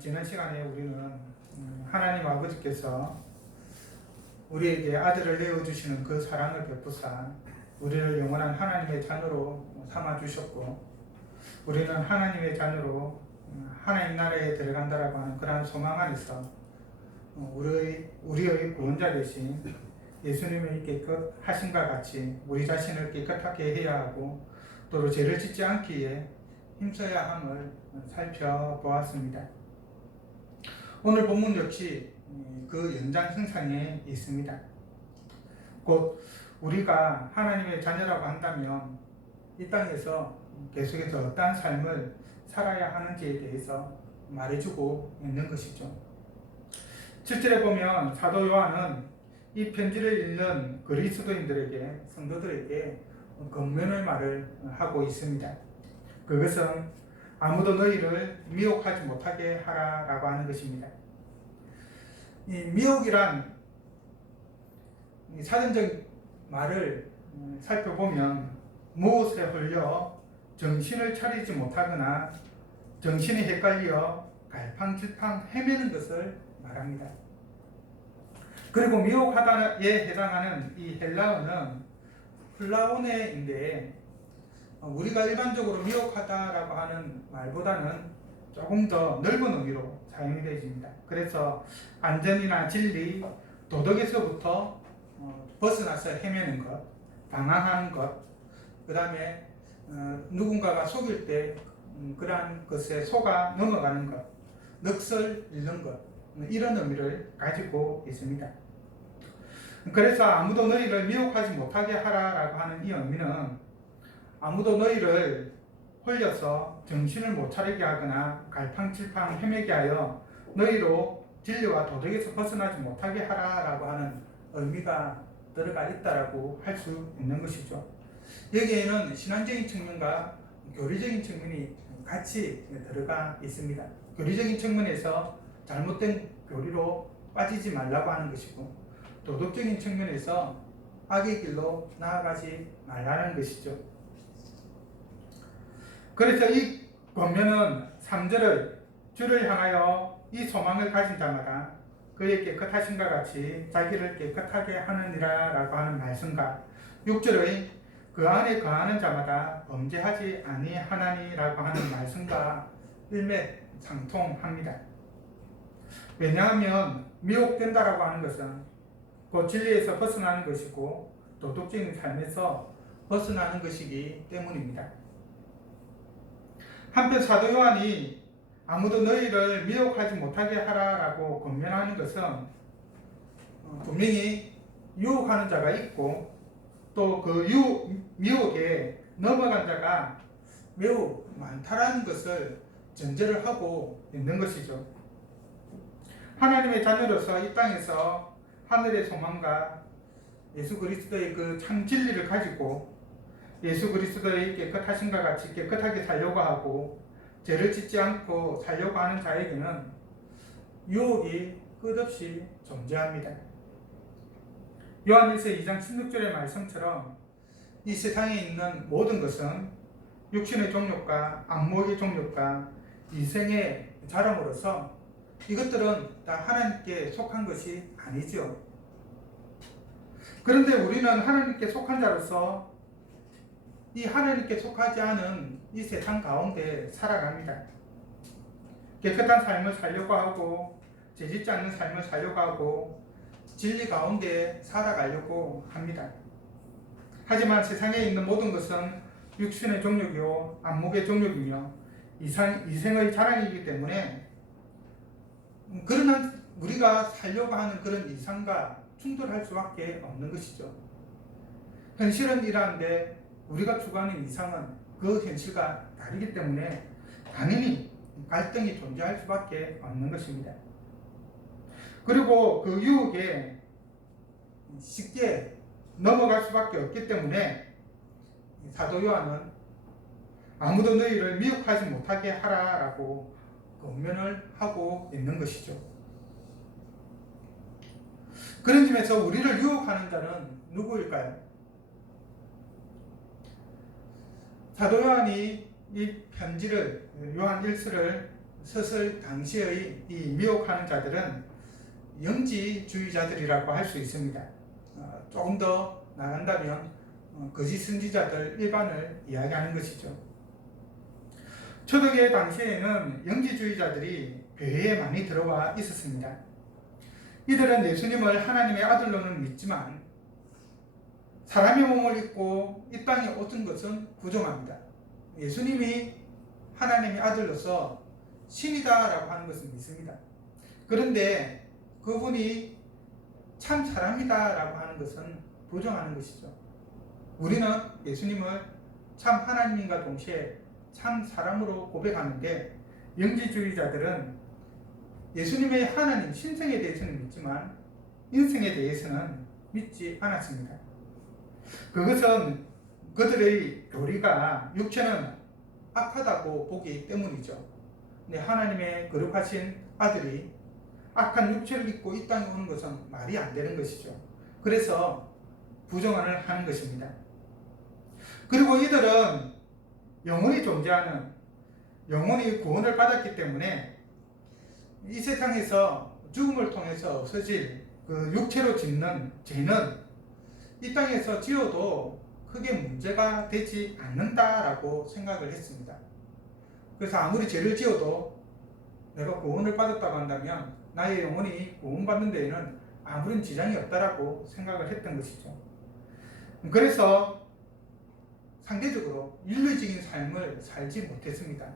지난 시간에 우리는 하나님 아버지께서 우리에게 아들을 내어주시는 그 사랑을 베푸사 우리를 영원한 하나님의 자녀로 삼아주셨고, 우리는 하나님의 자녀로 하나님 나라에 들어간다라고 하는 그러한 소망 안에서 우리의 구원자 되신 예수님의 깨끗하심과 같이 우리 자신을 깨끗하게 해야 하고 또 죄를 짓지 않기에 힘써야 함을 살펴보았습니다. 오늘 본문 역시 그 연장선상에 있습니다. 곧 우리가 하나님의 자녀라고 한다면 이 땅에서 계속해서 어떠한 삶을 살아야 하는지에 대해서 말해주고 있는 것이죠. 7절에 보면 사도 요한은 이 편지를 읽는 그리스도인들에게, 성도들에게 권면의 말을 하고 있습니다. 그것은 아무도 너희를 미혹하지 못하게 하라라고 하는 것입니다. 이 미혹이란 사전적 말을 살펴보면 무엇에 홀려 정신을 차리지 못하거나 정신이 헷갈려 갈팡질팡 헤매는 것을 말합니다. 그리고 미혹하다에 해당하는 이 헬라어는 플라오네인데, 우리가 일반적으로 미혹하다라고 하는 말보다는 조금 더 넓은 의미로 사용이 되어집니다. 그래서 안전이나 진리, 도덕에서부터 벗어나서 헤매는 것, 방황하는 것, 그 다음에 누군가가 속일 때 그러한 것에 속아 넘어가는 것, 넋을 잃는 것, 이런 의미를 가지고 있습니다. 그래서 아무도 너희를 미혹하지 못하게 하라라고 하는 이 의미는 아무도 너희를 홀려서 정신을 못 차리게 하거나 갈팡질팡 헤매게 하여 너희로 진리와 도덕에서 벗어나지 못하게 하라라고 하는 의미가 들어가 있다라고 할 수 있는 것이죠. 여기에는 신앙적인 측면과 교리적인 측면이 같이 들어가 있습니다. 교리적인 측면에서 잘못된 교리로 빠지지 말라고 하는 것이고, 도덕적인 측면에서 악의 길로 나아가지 말라는 것이죠. 그래서 이 권면은 3절의 주를 향하여 이 소망을 가진 자마다 그의 깨끗하심과 같이 자기를 깨끗하게 하느니라 라고 하는 말씀과 6절의 그 안에 거하는 자마다 범죄하지 아니하나니라고 하는 말씀과 일맥상통합니다. 왜냐하면 미혹된다라고 하는 것은 그 진리에서 벗어나는 것이고 도덕적인 삶에서 벗어나는 것이기 때문입니다. 한편 사도 요한이 아무도 너희를 미혹하지 못하게 하라라고 권면하는 것은 분명히 유혹하는 자가 있고 또 그 미혹에 넘어간 자가 매우 많다라는 것을 전제를 하고 있는 것이죠. 하나님의 자녀로서 이 땅에서 하늘의 소망과 예수 그리스도의 그 참 진리를 가지고 예수 그리스도의 깨끗하심과 같이 깨끗하게 살려고 하고 죄를 짓지 않고 살려고 하는 자에게는 유혹이 끝없이 존재합니다. 요한일서 2장 16절의 말씀처럼 이 세상에 있는 모든 것은 육신의 종욕과 안목의 종욕과 이생의 자랑으로서 이것들은 다 하나님께 속한 것이 아니죠. 그런데 우리는 하나님께 속한 자로서 이 하나님께 속하지 않은 이 세상 가운데 살아갑니다. 깨끗한 삶을 살려고 하고 죄짓지 않는 삶을 살려고 하고 진리 가운데 살아가려고 합니다. 하지만 세상에 있는 모든 것은 육신의 종욕이요 안목의 종욕이며 이생의 자랑이기 때문에 그러나 우리가 살려고 하는 그런 이상과 충돌할 수밖에 없는 것이죠. 현실은 이러한데 우리가 추구하는 이상은 그 현실과 다르기 때문에 당연히 갈등이 존재할 수밖에 없는 것입니다. 그리고 그 유혹에 쉽게 넘어갈 수밖에 없기 때문에 사도 요한은 아무도 너희를 미혹하지 못하게 하라라고 권면을 하고 있는 것이죠. 그런 점에서 우리를 유혹하는 자는 누구일까요? 사도 요한이 이 편지를 요한 1서를 서슬 당시의 이 미혹하는 자들은 영지주의자들이라고 할 수 있습니다. 조금 더 나간다면 거짓 선지자들 일반을 이야기하는 것이죠. 초대교회 당시에는 영지주의자들이 교회에 많이 들어와 있었습니다. 이들은 예수님을 하나님의 아들로는 믿지만 사람의 몸을 입고 이 땅에 오신 것은 부정합니다. 예수님이 하나님의 아들로서 신이다라고 하는 것은 믿습니다. 그런데 그분이 참 사람이다라고 하는 것은 부정하는 것이죠. 우리는 예수님을 참 하나님과 동시에 참 사람으로 고백하는데, 영지주의자들은 예수님의 하나님 신성에 대해서는 믿지만 인성에 대해서는 믿지 않았습니다. 그것은 그들의 교리가 육체는 악하다고 보기 때문이죠. 근데 하나님의 거룩하신 아들이 악한 육체를 입고 이 땅에 오는 것은 말이 안 되는 것이죠. 그래서 부정을 하는 것입니다. 그리고 이들은 영원히 존재하는, 영원히 구원을 받았기 때문에 이 세상에서 죽음을 통해서 없어질 그 육체로 짓는 죄는 이 땅에서 지어도 크게 문제가 되지 않는다라고 생각을 했습니다. 그래서 아무리 죄를 지어도 내가 구원을 받았다고 한다면 나의 영혼이 구원받는 데에는 아무런 지장이 없다라고 생각을 했던 것이죠. 그래서 상대적으로 인류적인 삶을 살지 못했습니다.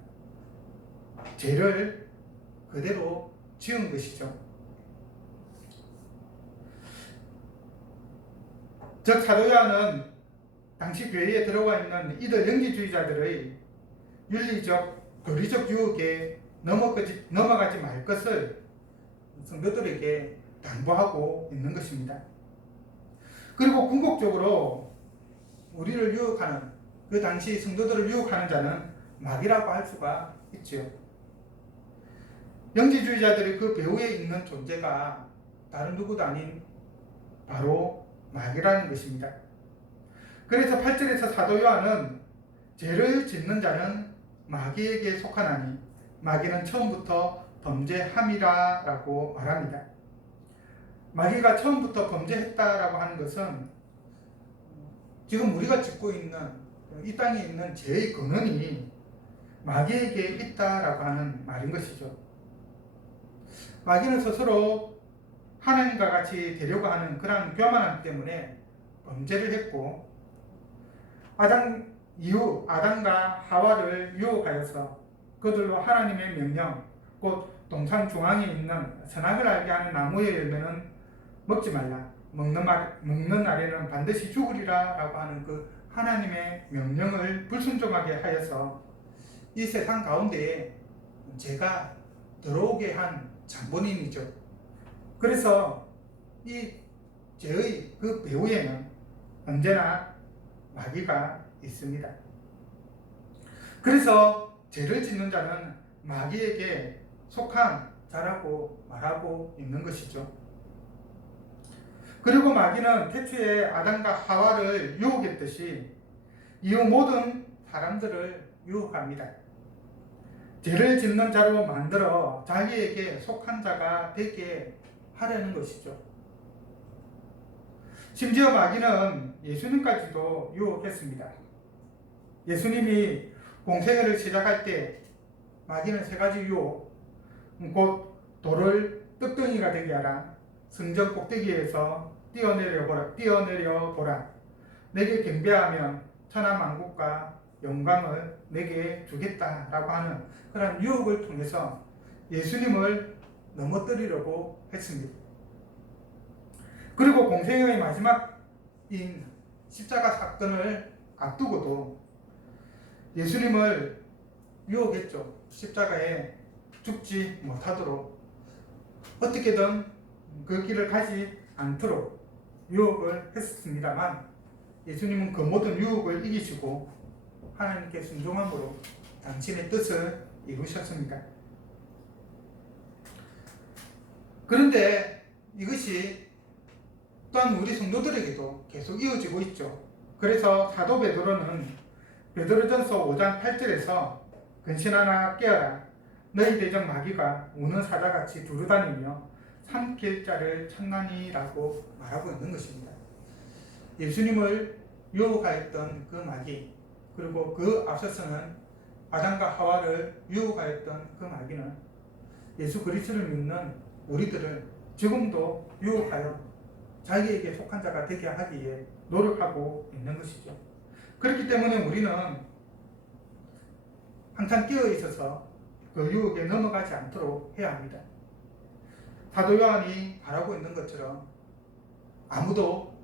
죄를 그대로 지은 것이죠. 즉 사도 요한은 당시 교회에 들어와 있는 이들 영지주의자들의 윤리적, 교리적 유혹에 넘어가지 말 것을 성도들에게 당부하고 있는 것입니다. 그리고 궁극적으로 우리를 유혹하는, 그 당시 성도들을 유혹하는 자는 마귀라고 할 수가 있지요. 영지주의자들이 그 배후에 있는 존재가 다른 누구도 아닌 바로 마귀라는 것입니다. 그래서 8절에서 사도 요한은 죄를 짓는 자는 마귀에게 속하나니 마귀는 처음부터 범죄함이라 라고 말합니다. 마귀가 처음부터 범죄했다라고 하는 것은 지금 우리가 짓고 있는 이 땅에 있는 죄의 근원이 마귀에게 있다라고 하는 말인 것이죠. 마귀는 스스로 하나님과 같이 되려고 하는 그런 교만함 때문에 범죄를 했고, 아담과 하와를 유혹하여서 그들로 하나님의 명령, 곧 동산 중앙에 있는 선악을 알게 하는 나무의 열매는 먹지 말라, 먹는 날에는 반드시 죽으리라 라고 하는 그 하나님의 명령을 불순종하게 하여서 이 세상 가운데에 죄가 들어오게 한 장본인이죠. 그래서 이 죄의 그 배후에는 언제나 마귀가 있습니다. 그래서 죄를 짓는 자는 마귀에게 속한 자라고 말하고 있는 것이죠. 그리고 마귀는 태초에 아담과 하와를 유혹했듯이 이후 모든 사람들을 유혹합니다. 죄를 짓는 자로 만들어 자기에게 속한 자가 되게 하려는 것이죠. 심지어 마귀는 예수님까지도 유혹했습니다. 예수님이 공생애를 시작할 때 마귀는 세 가지 유혹, 곧 돌을 떡덩이가 되게 하라, 성전 꼭대기에서 뛰어내려 보라, 내게 경배하면 천하만국과 영광을 내게 주겠다라고 하는 그런 유혹을 통해서 예수님을 넘어뜨리려고 했습니다. 그리고 공생애의 마지막인 십자가 사건을 앞두고도 예수님을 유혹했죠. 십자가에 죽지 못하도록, 어떻게든 그 길을 가지 않도록 유혹을 했습니다만 예수님은 그 모든 유혹을 이기시고 하나님께 순종함으로 당신의 뜻을 이루셨습니다. 그런데 이것이 또한 우리 성도들에게도 계속 이어지고 있죠. 그래서 사도 베드로는 베드로전서 5장 8절에서 근신하나 깨어라, 너희 대적 마귀가 우는 사자같이 두루다니며 삼킬 자를 찾나니라고 말하고 있는 것입니다. 예수님을 유혹하였던 그 마귀, 그리고 그 앞서서는 아담과 하와를 유혹하였던 그 마귀는 예수 그리스도를 믿는 우리들을 지금도 유혹하여 자기에게 속한 자가 되게 하기 위해 노력하고 있는 것이죠. 그렇기 때문에 우리는 항상 깨어 있어서 그 유혹에 넘어가지 않도록 해야 합니다. 사도 요한이 바라고 있는 것처럼 아무도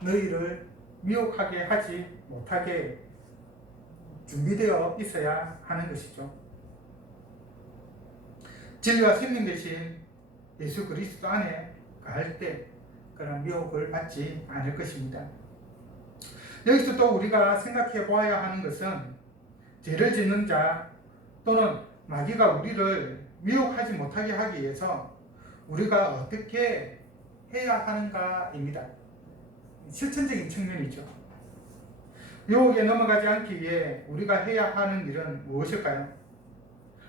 너희를 미혹하게 하지 못하게 준비되어 있어야 하는 것이죠. 진리와 생명 되신 예수 그리스도 안에 가할 때 그런 미혹을 받지 않을 것입니다. 여기서 또 우리가 생각해 보아야 하는 것은 죄를 짓는 자 또는 마귀가 우리를 미혹하지 못하게 하기 위해서 우리가 어떻게 해야 하는가입니다. 실천적인 측면이죠. 유혹에 넘어가지 않기 위해 우리가 해야 하는 일은 무엇일까요?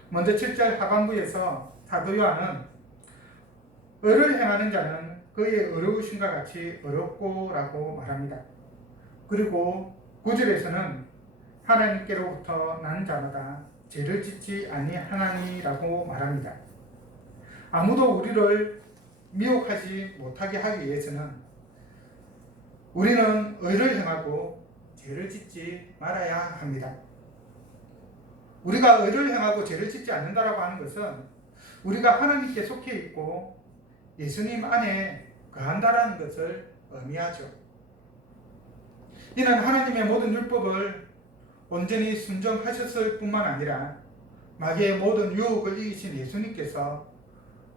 먼저 7절 하반부에서 사도 요한은 의를 행하는 자는 그의 어려우심과 같이 어렵고 라고 말합니다. 그리고 9절에서는 하나님께로부터 난 자마다 죄를 짓지 아니하나니라고 말합니다. 아무도 우리를 미혹하지 못하게 하기 위해서는 우리는 의를 행하고 죄를 짓지 말아야 합니다. 우리가 의를 행하고 죄를 짓지 않는다라고 하는 것은 우리가 하나님께 속해 있고 예수님 안에 거한다라는 것을 의미하죠. 이는 하나님의 모든 율법을 온전히 순종하셨을 뿐만 아니라 마귀의 모든 유혹을 이기신 예수님께서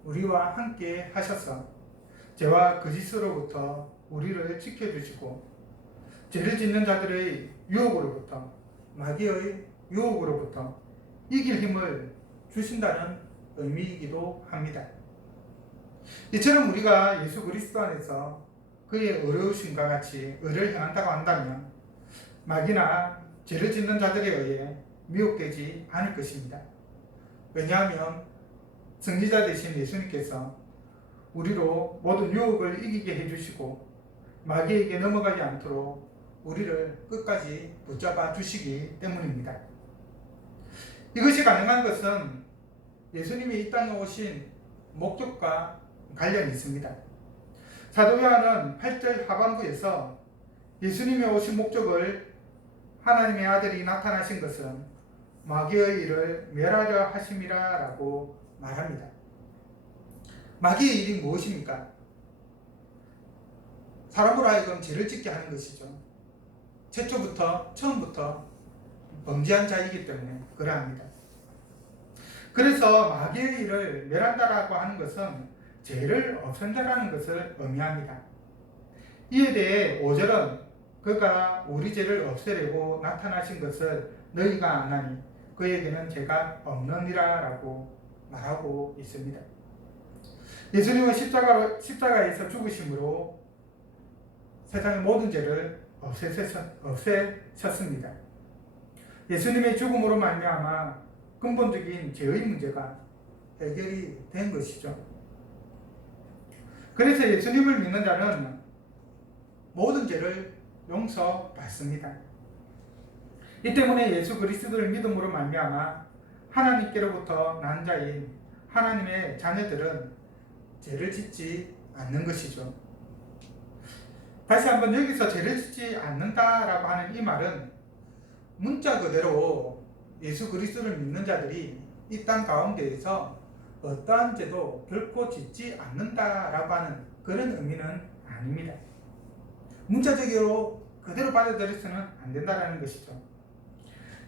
우리와 함께 하셔서 죄와 거짓으로부터 우리를 지켜주시고 죄를 짓는 자들의 유혹으로부터 마귀의 유혹으로부터 이길 힘을 주신다는 의미이기도 합니다. 이처럼 우리가 예수 그리스도 안에서 그의 어려우심과 같이 의를 행한다고 한다면 마귀나 죄를 짓는 자들에 의해 미혹되지 않을 것입니다. 왜냐하면 승리자 되신 예수님께서 우리로 모든 유혹을 이기게 해주시고 마귀에게 넘어가지 않도록 우리를 끝까지 붙잡아 주시기 때문입니다. 이것이 가능한 것은 예수님이 이 땅에 오신 목적과 관련이 있습니다. 사도 요한은 8절 하반부에서 예수님이 오신 목적을 하나님의 아들이 나타나신 것은 마귀의 일을 멸하려 하심이라 라고 말합니다. 마귀의 일이 무엇입니까? 사람으로 하여금 죄를 짓게 하는 것이죠. 처음부터 범죄한 자이기 때문에 그러합니다. 그래서 마귀의 일을 멸한다라고 하는 것은 죄를 없앤다라는 것을 의미합니다. 이에 대해 5절은 그가 우리 죄를 없애려고 나타나신 것을 너희가 아나니 그에게는 죄가 없느니라 라고 말하고 있습니다. 예수님은 십자가에서 죽으심으로 세상의 모든 죄를 없애셨습니다. 예수님의 죽음으로 말미암아 근본적인 죄의 문제가 해결이 된 것이죠. 그래서 예수님을 믿는 자는 모든 죄를 용서받습니다. 이 때문에 예수 그리스도를 믿음으로 말미암아 하나님께로부터 난 자인 하나님의 자녀들은 죄를 짓지 않는 것이죠. 다시 한번 여기서 죄를 짓지 않는다라고 하는 이 말은 문자 그대로 예수 그리스도를 믿는 자들이 이 땅 가운데에서 어떠한 죄도 결코 짓지 않는다라고 하는 그런 의미는 아닙니다. 문자적으로 그대로 받아들여서는 안 된다라는 것이죠.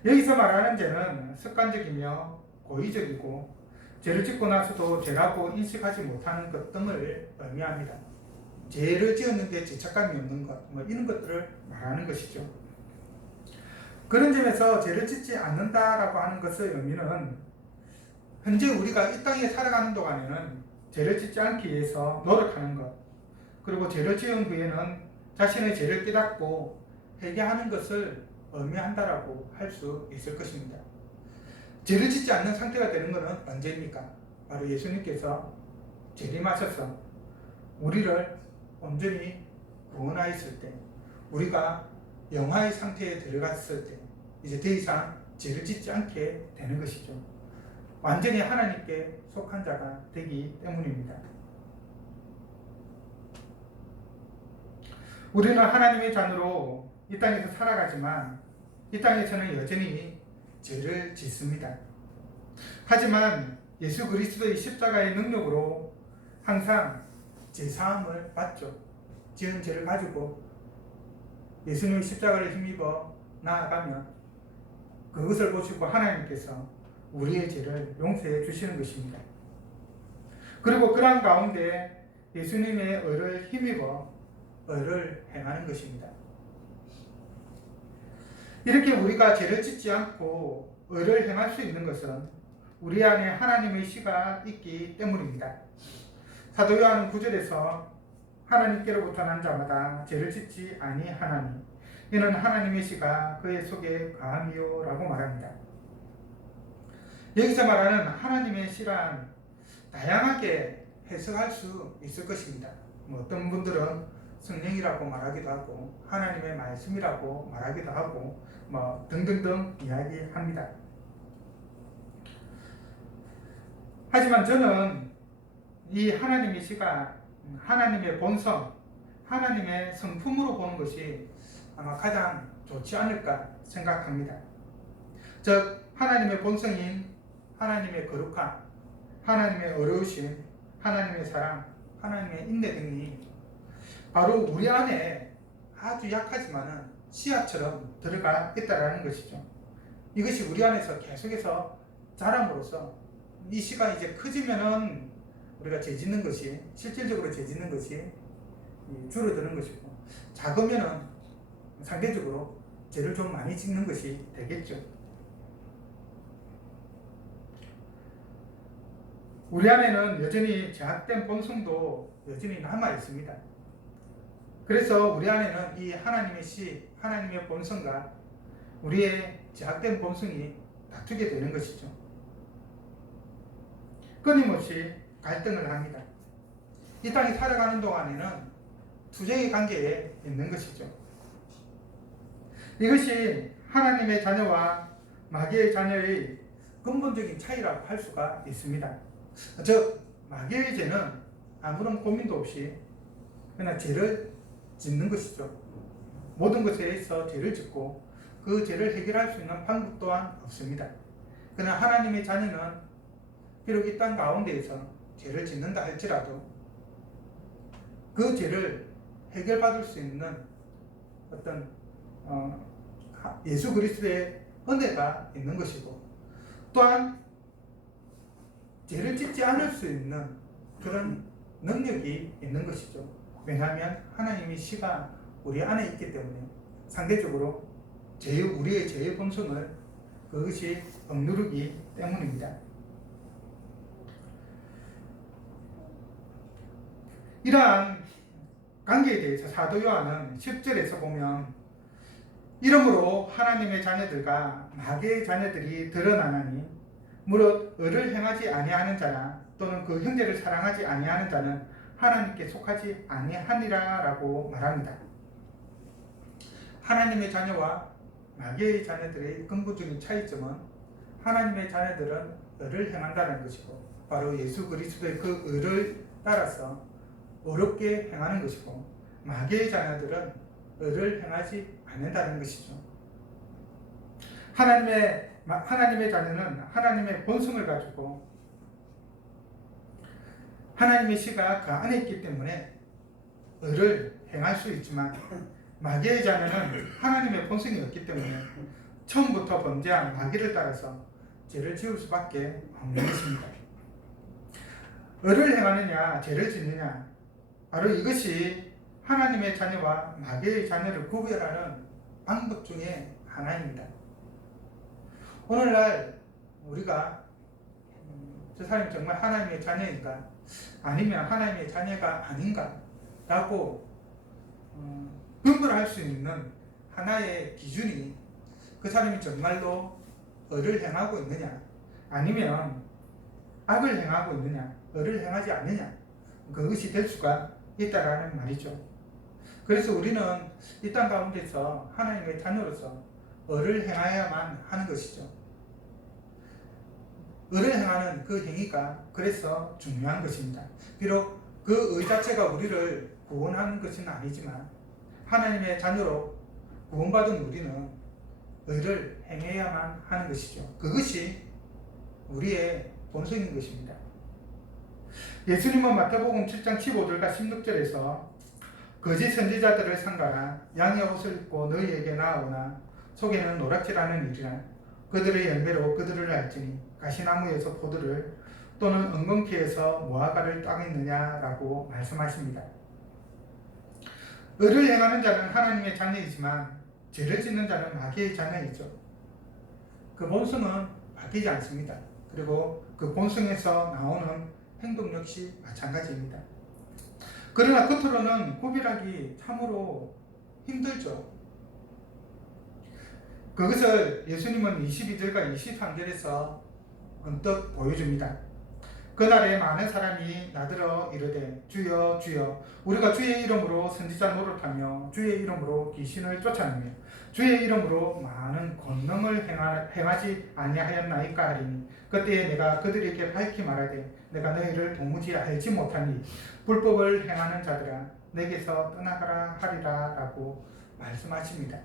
여기서 말하는 죄는 습관적이며 고의적이고 죄를 짓고 나서도 죄라고 인식하지 못하는 것 등을 의미합니다. 죄를 지었는데 죄책감이 없는 것, 이런 것들을 말하는 것이죠. 그런 점에서 죄를 짓지 않는다라고 하는 것의 의미는 현재 우리가 이 땅에 살아가는 동안에는 죄를 짓지 않기 위해서 노력하는 것, 그리고 죄를 지은 후에는 자신의 죄를 깨닫고 회개하는 것을 의미한다라고 할 수 있을 것입니다. 죄를 짓지 않는 상태가 되는 것은 언제입니까? 바로 예수님께서 재림하셔서 우리를 온전히 구원하였을 때, 우리가 영화의 상태에 들어갔을 때 이제 더 이상 죄를 짓지 않게 되는 것이죠. 완전히 하나님께 속한 자가 되기 때문입니다. 우리는 하나님의 자녀로 이 땅에서 살아가지만 이 땅에서는 여전히 죄를 짓습니다. 하지만 예수 그리스도의 십자가의 능력으로 항상 제사함을 받죠. 지은 죄를 가지고 예수님의 십자가를 힘입어 나아가면 그것을 보시고 하나님께서 우리의 죄를 용서해 주시는 것입니다. 그리고 그러한 가운데 예수님의 의를 힘입어 의를 행하는 것입니다. 이렇게 우리가 죄를 짓지 않고 의를 행할 수 있는 것은 우리 안에 하나님의 씨가 있기 때문입니다. 사도 요한은 9절에서 하나님께로부터 난 자마다 죄를 짓지 아니하나니 이는 하나님의 씨가 그의 속에 거함이요 라고 말합니다. 여기서 말하는 하나님의 씨란 다양하게 해석할 수 있을 것입니다. 어떤 분들은 성령이라고 말하기도 하고 하나님의 말씀이라고 말하기도 하고 등등등 이야기합니다. 하지만 저는 이 하나님의 씨가 하나님의 본성, 하나님의 성품으로 보는 것이 아마 가장 좋지 않을까 생각합니다. 즉 하나님의 본성인 하나님의 거룩함, 하나님의 어려우심, 하나님의 사랑, 하나님의 인내 등이 바로 우리 안에 아주 약하지만은 씨앗처럼 들어가 있다라는 것이죠. 이것이 우리 안에서 계속해서 자람으로써 이 씨가 이제 커지면은 우리가 죄 짓는 것이 실질적으로 죄 짓는 것이 줄어드는 것이고 작으면은 상대적으로 죄를 좀 많이 짓는 것이 되겠죠. 우리 안에는 여전히 제약된 본성도 여전히 남아 있습니다. 그래서 우리 안에는 이 하나님의 씨, 하나님의 본성과 우리의 제약된 본성이 다투게 되는 것이죠. 끊임없이 갈등을 합니다. 이 땅에 살아가는 동안에는 투쟁의 관계에 있는 것이죠. 이것이 하나님의 자녀와 마귀의 자녀의 근본적인 차이라고 할 수가 있습니다. 즉 마귀의 죄는 아무런 고민도 없이 그냥 죄를 짓는 것이죠. 모든 것에 있어 죄를 짓고 그 죄를 해결할 수 있는 방법 또한 없습니다. 그러나 하나님의 자녀는 비록 이 땅 가운데에서 죄를 짓는다 할지라도 그 죄를 해결받을 수 있는 어떤 예수 그리스도의 은혜가 있는 것이고 또한 죄를 짓지 않을 수 있는 그런 능력이 있는 것이죠. 왜냐하면 하나님의 씨가 우리 안에 있기 때문에 상대적으로 우리의 죄의 본성을 그것이 억누르기 때문입니다. 이러한 관계에 대해서 사도 요한은 10절에서 보면 이러므로 하나님의 자녀들과 마귀의 자녀들이 드러나나니 무릇 의를 행하지 아니하는 자나 또는 그 형제를 사랑하지 아니하는 자는 하나님께 속하지 아니하니라 라고 말합니다. 하나님의 자녀와 마귀의 자녀들의 근본적인 차이점은 하나님의 자녀들은 의를 행한다는 것이고 바로 예수 그리스도의 그 의를 따라서 어렵게 행하는 것이고 마귀의 자녀들은 의를 행하지 않는다는 것이죠. 하나님의 자녀는 하나님의 본성을 가지고 하나님의 씨가 그 안에 있기 때문에 의를 행할 수 있지만 마귀의 자녀는 하나님의 본성이 없기 때문에 처음부터 범죄한 마귀를 따라서 죄를 지을 수밖에 없는 것입니다. 의를 행하느냐 죄를 짓느냐 바로 이것이 하나님의 자녀와 마귀의 자녀를 구별하는 방법 중에 하나입니다. 오늘날 우리가 저 사람이 정말 하나님의 자녀인가 아니면 하나님의 자녀가 아닌가 라고 분별할 수 있는 하나의 기준이 그 사람이 정말로 의를 행하고 있느냐 아니면 악을 행하고 있느냐, 의를 행하지 않느냐, 그것이 될 수가 있다라는 말이죠. 그래서 우리는 이 땅 가운데서 하나님의 자녀로서 의를 행해야만 하는 것이죠. 의를 행하는 그 행위가 그래서 중요한 것입니다. 비록 그 의 자체가 우리를 구원하는 것은 아니지만 하나님의 자녀로 구원받은 우리는 의를 행해야만 하는 것이죠. 그것이 우리의 본성인 것입니다. 예수님은 마태복음 7장 15절과 16절에서 거짓 선지자들을 삼가라. 양의 옷을 입고 너희에게 나아오나 속에는 노랗지라는 일이라. 그들의 열매로 그들을 알지니 가시나무에서 포도를 또는 엉겅퀴에서 무화과를 따겠느냐라고 말씀하십니다. 의를 행하는 자는 하나님의 자녀이지만 죄를 짓는 자는 마귀의 자녀이죠. 그 본성은 바뀌지 않습니다. 그리고 그 본성에서 나오는 행동 역시 마찬가지입니다. 그러나 겉으로는 구별하기 참으로 힘들죠. 그것을 예수님은 22절과 23절에서 언뜻 보여줍니다. 그날에 많은 사람이 나더러 이르되 주여 주여 우리가 주의 이름으로 선지자 노릇하며 주의 이름으로 귀신을 쫓아내며 주의 이름으로 많은 권능을 행하지 아니하였나이까 하리니 그때에 내가 그들에게 밝히 말하되 내가 너희를 도무지 알지 못하니 불법을 행하는 자들아 내게서 떠나가라 하리라 라고 말씀하십니다.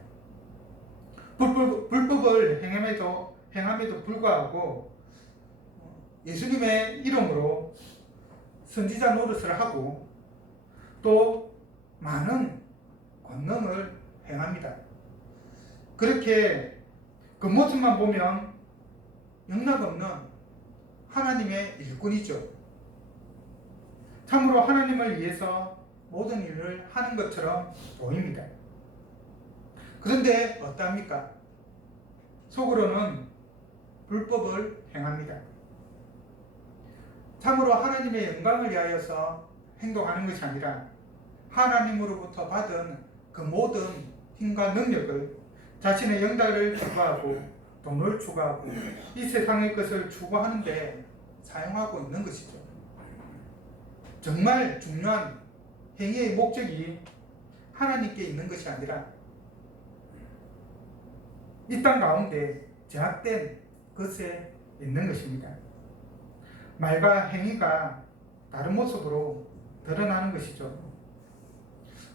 불법을 행함에도 불구하고 예수님의 이름으로 선지자 노릇을 하고 또 많은 권능을 행합니다. 그렇게 그 모습만 보면 영락없는 하나님의 일꾼이죠. 참으로 하나님을 위해서 모든 일을 하는 것처럼 보입니다. 그런데 어떠합니까? 속으로는 불법을 행합니다. 참으로 하나님의 영광을 위하여서 행동하는 것이 아니라 하나님으로부터 받은 그 모든 힘과 능력을 자신의 영달을 추구하고 돈을 추구하고 이 세상의 것을 추구하는 데 사용하고 있는 것이죠. 정말 중요한 행위의 목적이 하나님께 있는 것이 아니라 이 땅 가운데 제약된 것에 있는 것입니다. 말과 행위가 다른 모습으로 드러나는 것이죠.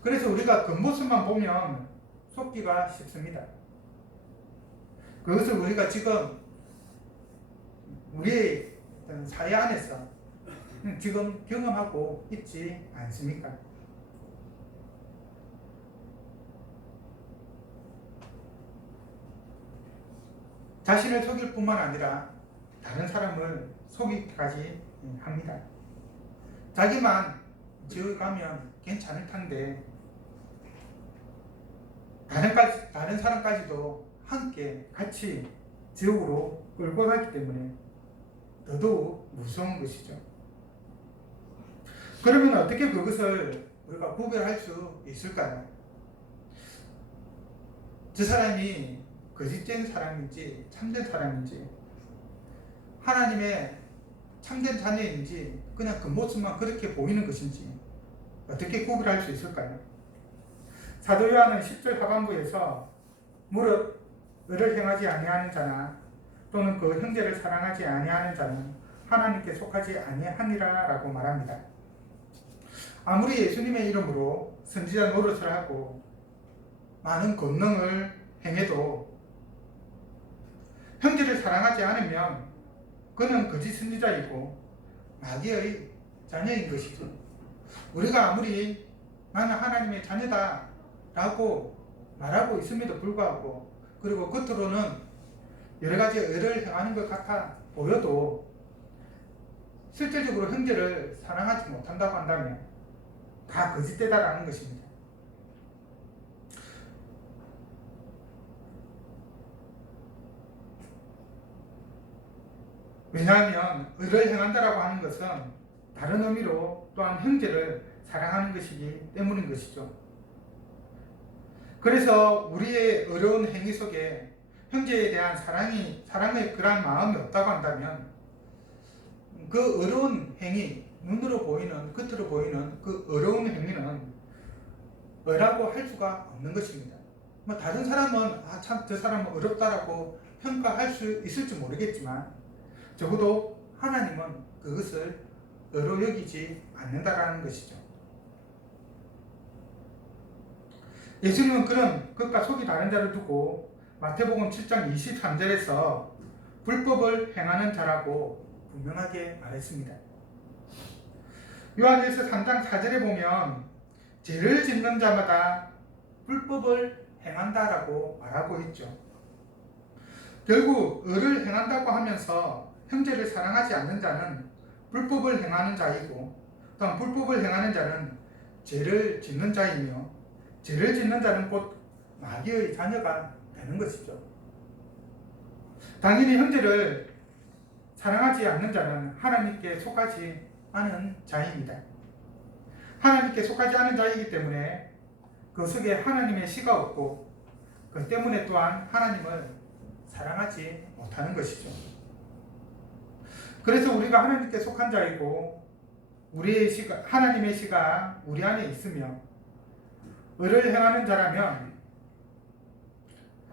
그래서 우리가 겉모습만 보면 속기가 쉽습니다. 그것을 우리가 지금 우리의 사회 안에서 지금 경험하고 있지 않습니까? 자신을 속일 뿐만 아니라 다른 사람을 속이기까지 합니다. 자기만 지어가면 괜찮을 텐데 다른 사람까지도 함께 같이 지옥으로 끌고 가기 때문에 더더욱 무서운 것이죠. 그러면 어떻게 그것을 우리가 구별할 수 있을까요? 저 사람이 거짓된 사람인지 참된 사람인지 하나님의 참된 자녀인지 그냥 그 모습만 그렇게 보이는 것인지 어떻게 구별할 수 있을까요? 사도 요한은 10절 하반부에서 무릇 의를 행하지 아니하는 자나 또는 그 형제를 사랑하지 아니하는 자는 하나님께 속하지 아니하니라 라고 말합니다. 아무리 예수님의 이름으로 선지자 노릇을 하고 많은 권능을 행해도 형제를 사랑하지 않으면 그는 거짓 선지자이고 마귀의 자녀인 것이죠. 우리가 아무리 나는 하나님의 자녀다 라고 말하고 있음에도 불구하고 그리고 겉으로는 여러 가지 의를 행하는 것 같아 보여도 실질적으로 형제를 사랑하지 못한다고 한다면 다 거짓되다라는 것입니다. 왜냐하면 의를 행한다라고 하는 것은 다른 의미로 또한 형제를 사랑하는 것이기 때문인 것이죠. 그래서 우리의 어려운 행위 속에 형제에 대한 사랑의 그런 마음이 없다고 한다면 그 어려운 행위, 눈으로 보이는, 겉으로 보이는 그 어려운 행위는 어라고 할 수가 없는 것입니다. 뭐 다른 사람은 참 저 사람은 어렵다라고 평가할 수 있을지 모르겠지만 적어도 하나님은 그것을 어로 여기지 않는다라는 것이죠. 예수님은 그런 것과 속이 다른 자를 두고 마태복음 7장 23절에서 불법을 행하는 자라고 분명하게 말했습니다. 요한일서 3장 4절에 보면 죄를 짓는 자마다 불법을 행한다라고 말하고 있죠. 결국 의를 행한다고 하면서 형제를 사랑하지 않는 자는 불법을 행하는 자이고, 또한 불법을 행하는 자는 죄를 짓는 자이며, 죄를 짓는 자는 곧 마귀의 자녀가 되는 것이죠. 당연히 형제를 사랑하지 않는 자는 하나님께 속하지 않은 자입니다. 하나님께 속하지 않은 자이기 때문에 그 속에 하나님의 씨가 없고, 그 때문에 또한 하나님을 사랑하지 못하는 것이죠. 그래서 우리가 하나님께 속한 자이고 하나님의 씨가 우리 안에 있으며 의를 행하는 자라면,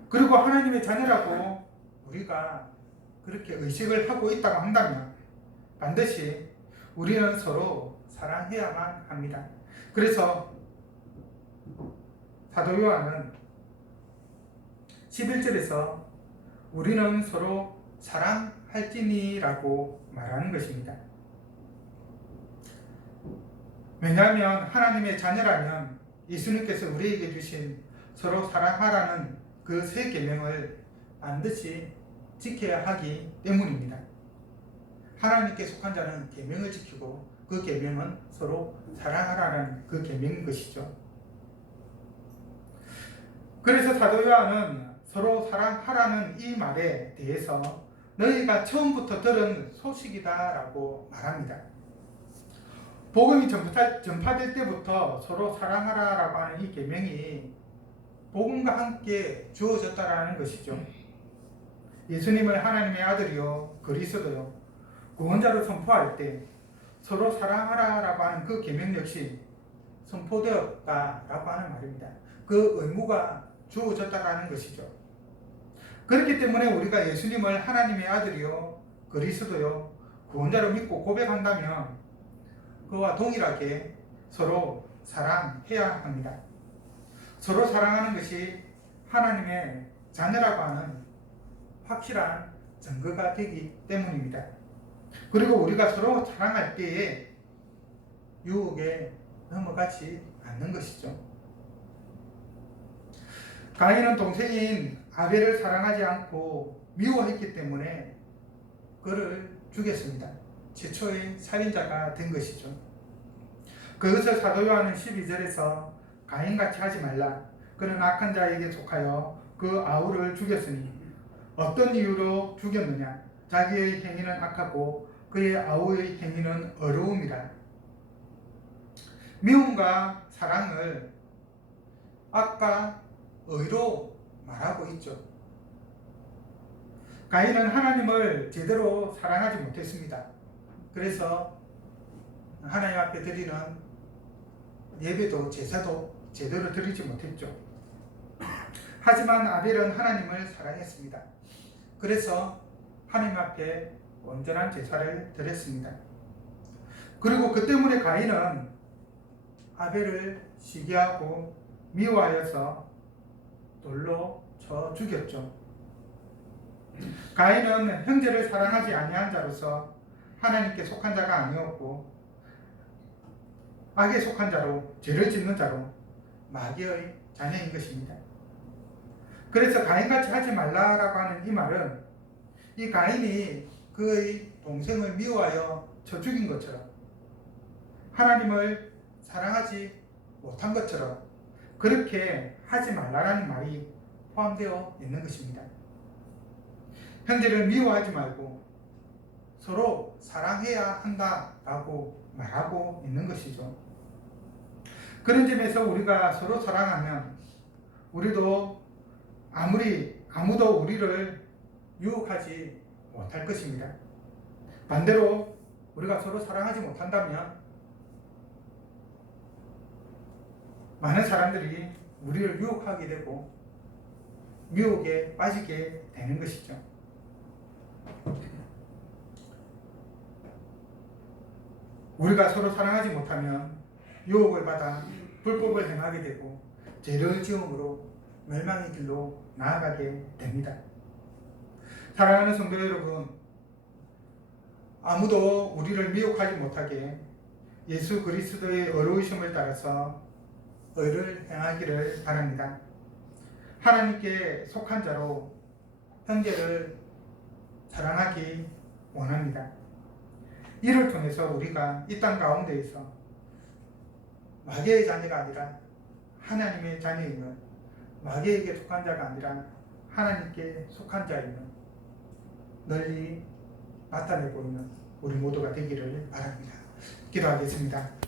그리고 하나님의 자녀라고 우리가 그렇게 의식을 하고 있다고 한다면 반드시 우리는 서로 사랑해야만 합니다. 그래서 사도 요한은 11절에서 우리는 서로 사랑할지니라고 말하는 것입니다. 왜냐하면 하나님의 자녀라면 예수님께서 우리에게 주신 서로 사랑하라는 그 세 계명을 반드시 지켜야 하기 때문입니다. 하나님께 속한 자는 계명을 지키고 그 계명은 서로 사랑하라는 그 계명인 것이죠. 그래서 사도 요한은 서로 사랑하라는 이 말에 대해서 너희가 처음부터 들은 소식이다 라고 말합니다. 복음이 전파될 때부터 서로 사랑하라 라고 하는 이 계명이 복음과 함께 주어졌다라는 것이죠. 예수님을 하나님의 아들이요 그리스도요 구원자로 선포할 때 서로 사랑하라 라고 하는 그 계명 역시 선포되었다라고 하는 말입니다. 그 의무가 주어졌다라는 것이죠. 그렇기 때문에 우리가 예수님을 하나님의 아들이요 그리스도요 구원자로 믿고 고백한다면 그와 동일하게 서로 사랑해야 합니다. 서로 사랑하는 것이 하나님의 자녀라고 하는 확실한 증거가 되기 때문입니다. 그리고 우리가 서로 사랑할 때에 유혹에 넘어가지 않는 것이죠. 가인은 동생인 아벨을 사랑하지 않고 미워했기 때문에 그를 죽였습니다. 최초의 살인자가 된 것이죠. 그것을 사도 요한은 12절에서 가인같이 하지 말라. 그는 악한 자에게 속하여 그 아우를 죽였으니 어떤 이유로 죽였느냐? 자기의 행위는 악하고 그의 아우의 행위는 어려움이라. 미움과 사랑을 악과 의로 말하고 있죠. 가인은 하나님을 제대로 사랑하지 못했습니다. 그래서 하나님 앞에 드리는 예배도 제사도 제대로 드리지 못했죠. 하지만 아벨은 하나님을 사랑했습니다. 그래서 하나님 앞에 온전한 제사를 드렸습니다. 그리고 그 때문에 가인은 아벨을 시기하고 미워하여서 돌로 쳐 죽였죠. 가인은 형제를 사랑하지 아니한 자로서 하나님께 속한 자가 아니었고 악에 속한 자로 죄를 짓는 자로 마귀의 자녀인 것입니다. 그래서 가인같이 하지 말라라고 하는 이 말은 이 가인이 그의 동생을 미워하여 쳐 죽인 것처럼 하나님을 사랑하지 못한 것처럼 그렇게 하지 말라라는 말이 포함되어 있는 것입니다. 형제를 미워하지 말고 서로 사랑해야 한다라고 말하고 있는 것이죠. 그런 점에서 우리가 서로 사랑하면 우리도 아무리 아무도 우리를 유혹하지 못할 것입니다. 반대로 우리가 서로 사랑하지 못한다면 많은 사람들이 우리를 유혹하게 되고 유혹에 빠지게 되는 것이죠. 우리가 서로 사랑하지 못하면 유혹을 받아 불법을 행하게 되고 죄를 지음으로 멸망의 길로 나아가게 됩니다. 사랑하는 성도 여러분, 아무도 우리를 미혹하지 못하게 예수 그리스도의 의로우심을 따라서 의를 행하기를 바랍니다. 하나님께 속한 자로 형제를 사랑하기 원합니다. 이를 통해서 우리가 이 땅 가운데에서 마귀의 자녀가 아니라 하나님의 자녀임을, 마귀에게 속한 자가 아니라 하나님께 속한 자임을 널리 나타내고 있는 우리 모두가 되기를 바랍니다. 기도하겠습니다.